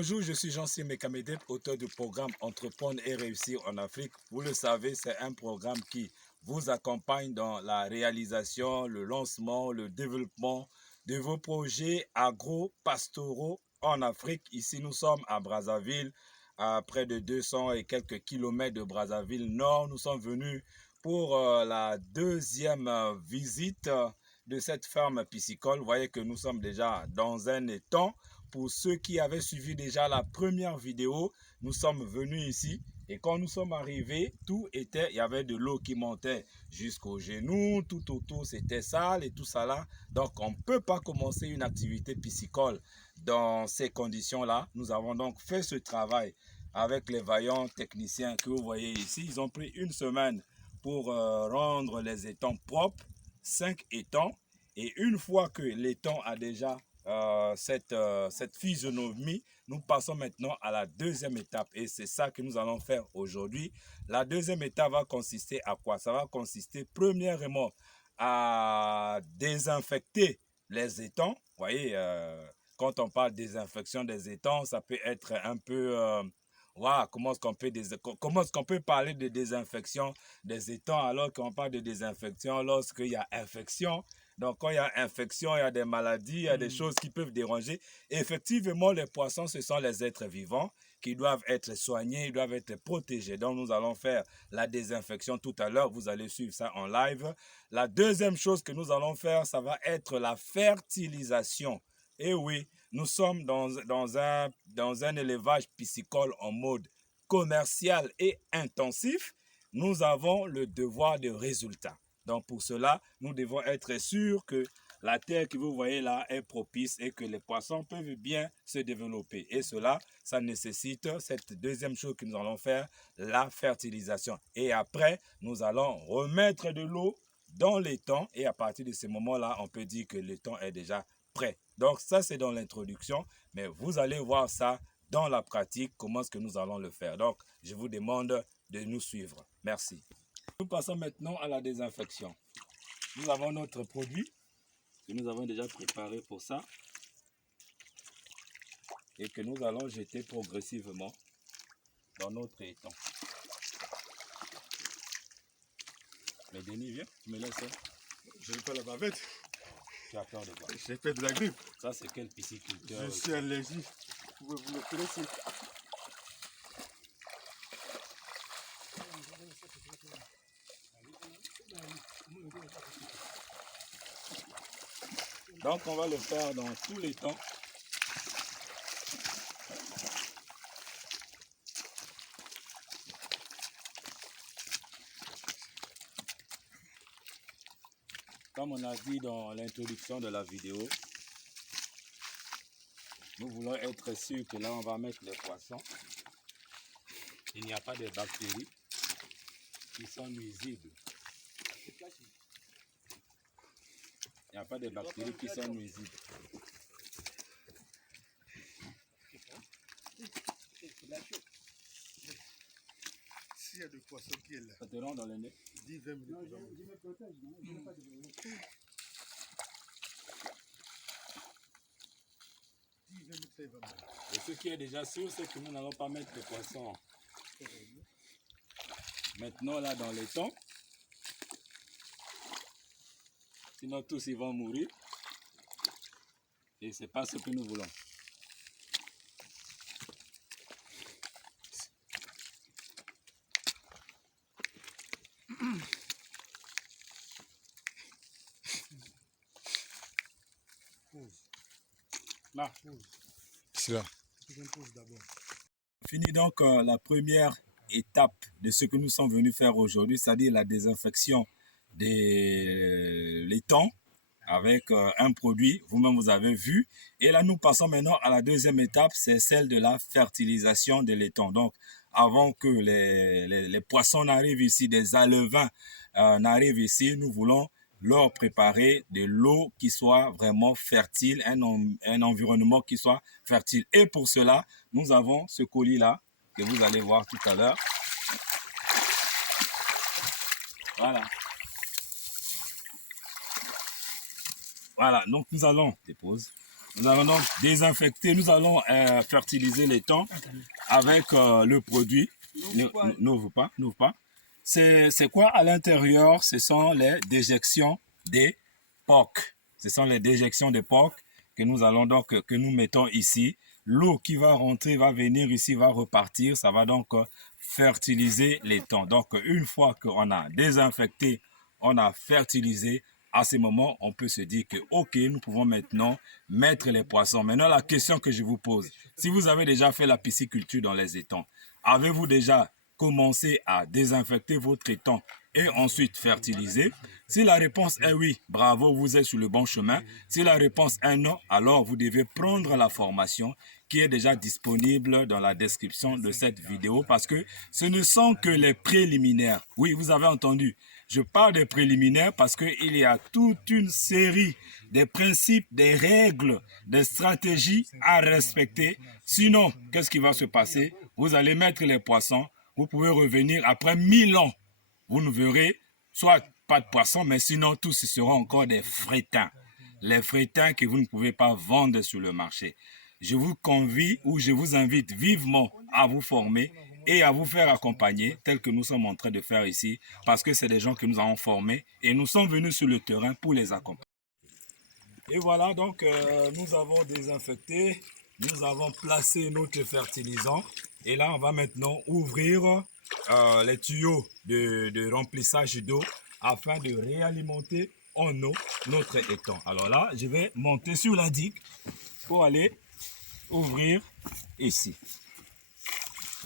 Bonjour, je suis Jean-Cyr Mekamedep, auteur du programme Entreprendre et réussir en Afrique. Vous le savez, c'est un programme qui vous accompagne dans la réalisation, le lancement, le développement de vos projets agro-pastoraux en Afrique. Ici, nous sommes à Brazzaville, à près de 200 et quelques kilomètres de Brazzaville Nord. Nous sommes venus pour la deuxième visite de cette ferme piscicole. Vous voyez que nous sommes déjà dans un étang. Pour ceux qui avaient suivi déjà la première vidéo, nous sommes venus ici et quand nous sommes arrivés, il y avait de l'eau qui montait jusqu'aux genoux, tout autour c'était sale et tout ça là. Donc on ne peut pas commencer une activité piscicole dans ces conditions-là. Nous avons donc fait ce travail avec les vaillants techniciens que vous voyez ici. Ils ont pris une semaine pour rendre les étangs propres, 5 étangs. Et une fois que l'étang a déjà cette physionomie, nous passons maintenant à la deuxième étape et c'est ça que nous allons faire aujourd'hui. La deuxième étape va consister à quoi? Ça va consister premièrement à désinfecter les étangs. Vous voyez, quand on parle de désinfection des étangs, ça peut être un peu... voilà, comment est-ce qu'on peut parler de désinfection des étangs alors qu'on parle de désinfection lorsqu'il y a infection? Donc, quand il y a infection, il y a des maladies, il y a des choses qui peuvent déranger. Et effectivement, les poissons, ce sont les êtres vivants qui doivent être soignés, ils doivent être protégés. Donc, nous allons faire la désinfection tout à l'heure. Vous allez suivre ça en live. La deuxième chose que nous allons faire, ça va être la fertilisation. Et oui, nous sommes dans un élevage piscicole en mode commercial et intensif. Nous avons le devoir de résultat. Donc pour cela, nous devons être sûrs que la terre que vous voyez là est propice et que les poissons peuvent bien se développer. Et cela, ça nécessite cette deuxième chose que nous allons faire, la fertilisation. Et après, nous allons remettre de l'eau dans l'étang et à partir de ce moment-là, on peut dire que l'étang est déjà prêt. Donc ça, c'est dans l'introduction, mais vous allez voir ça dans la pratique, comment est-ce que nous allons le faire. Donc, je vous demande de nous suivre. Merci. Nous passons maintenant à la désinfection. Nous avons notre produit que nous avons déjà préparé pour ça et que nous allons jeter progressivement dans notre étang. Mais Denis, viens, tu me laisses. Je n'ai pas la bavette. Tu as peur de quoi? J'ai peur de la grippe. Ça, c'est quel pisciculteur? Je suis allergique. Vous pouvez vous le laisser. Donc, on va le faire dans tous les temps. Comme on a dit dans l'introduction de la vidéo, nous voulons être sûrs que là, on va mettre les poissons. Il n'y a pas de bactéries qui sont nuisibles. Il n'y a pas de bactéries qui sont nuisibles. S'il y a des poissons qui est là, Ça te rend dans le nez? 10-20 minutes. Non, je me protège. Non, je n'ai pas de problème. 10-20 minutes, ça va mal. Et ce qui est déjà sûr, c'est que nous n'allons pas mettre les poissons maintenant là dans les temps. Sinon tous ils vont mourir. Et ce n'est pas ce que nous voulons. Là. C'est là. Je me pose d'abord. Fini donc la première étape de ce que nous sommes venus faire aujourd'hui, c'est-à-dire la désinfection de l'étang avec un produit, vous-même vous avez vu. Et là, nous passons maintenant à la deuxième étape, c'est celle de la fertilisation de l'étang. Donc, avant que les poissons n'arrivent ici, des alevins n'arrivent ici, nous voulons leur préparer de l'eau qui soit vraiment fertile, un environnement qui soit fertile. Et pour cela, nous avons ce colis-là que vous allez voir tout à l'heure. Voilà. Voilà, donc nous allons Nous allons donc désinfecter, nous allons fertiliser l'étang avec le produit. N'ouvre pas. C'est quoi à l'intérieur? Ce sont les déjections des porcs. Ce sont les déjections des porcs que nous allons donc, que nous mettons ici. L'eau qui va rentrer, va venir ici, va repartir. Ça va donc fertiliser l'étang. Donc, une fois qu'on a désinfecté, on a fertilisé, à ce moment, on peut se dire que, OK, nous pouvons maintenant mettre les poissons. Maintenant, la question que je vous pose, si vous avez déjà fait la pisciculture dans les étangs, avez-vous déjà commencé à désinfecter votre étang et ensuite fertiliser? Si la réponse est oui, bravo, vous êtes sur le bon chemin. Si la réponse est non, alors vous devez prendre la formation qui est déjà disponible dans la description de cette vidéo parce que ce ne sont que les préliminaires. Oui, vous avez entendu. Je parle des préliminaires parce qu'il y a toute une série des principes, des règles, des stratégies à respecter. Sinon, qu'est-ce qui va se passer? Vous allez mettre les poissons, vous pouvez revenir après 1000 ans. Vous ne verrez soit pas de poissons, mais sinon tous ce seront encore des frétins. Les frétins que vous ne pouvez pas vendre sur le marché. Je vous convie ou je vous invite vivement à vous former et à vous faire accompagner, tel que nous sommes en train de faire ici, parce que c'est des gens que nous avons formés et nous sommes venus sur le terrain pour les accompagner. Et voilà, donc nous avons désinfecté, nous avons placé notre fertilisant et là on va maintenant ouvrir les tuyaux de remplissage d'eau afin de réalimenter en eau notre étang. Alors là, je vais monter sur la digue pour aller ouvrir ici.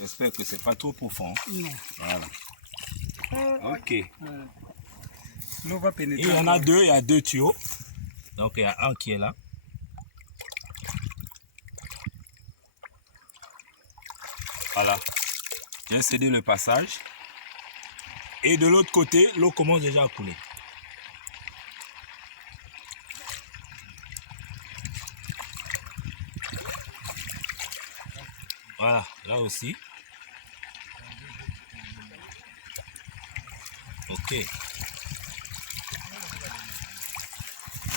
J'espère que c'est pas trop profond. Non. Voilà. Ok. L'eau va Et pénétrer. il y en a deux, il y a deux tuyaux. Donc il y a un qui est là. Voilà. J'ai cédé le passage. Et de l'autre côté, l'eau commence déjà à couler. Voilà, là aussi. Ok.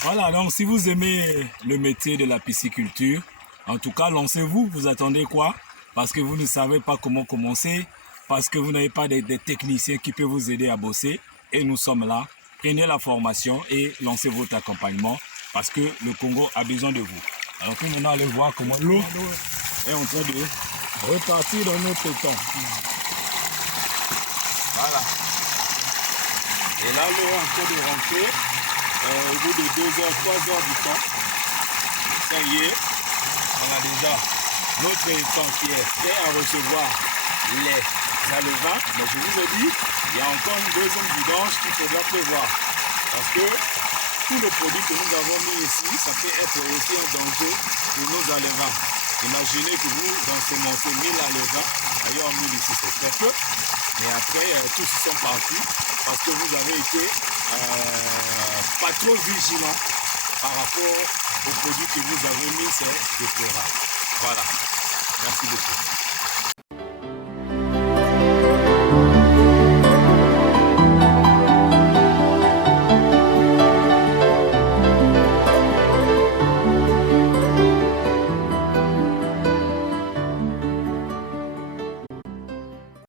Voilà, donc si vous aimez le métier de la pisciculture, en tout cas, lancez-vous. Vous attendez quoi? Parce que vous ne savez pas comment commencer, parce que vous n'avez pas des techniciens qui peuvent vous aider à bosser. Et nous sommes là. Prenez la formation et lancez votre accompagnement parce que le Congo a besoin de vous. Alors puis maintenant, allez voir comment l'eau est en train de repartir dans notre étang. Voilà. Et là, l'eau est en train de rentrer au bout de 2 heures, 3 heures du temps. Ça y est, on a déjà notre étang qui est prêt à recevoir les alevins. Mais je vous ai dit, il y a encore une deuxième vidange qu'il faudra prévoir. Parce que tous les produits que nous avons mis ici, ça peut être aussi un danger pour nos alevins. Imaginez que vous ensemencez 1000 alevins, d'ailleurs 1000 ici c'est très peu, mais après tous ils sont partis parce que vous avez été pas trop vigilants par rapport aux produits que vous avez mis, c'est déplorable. Voilà, merci beaucoup.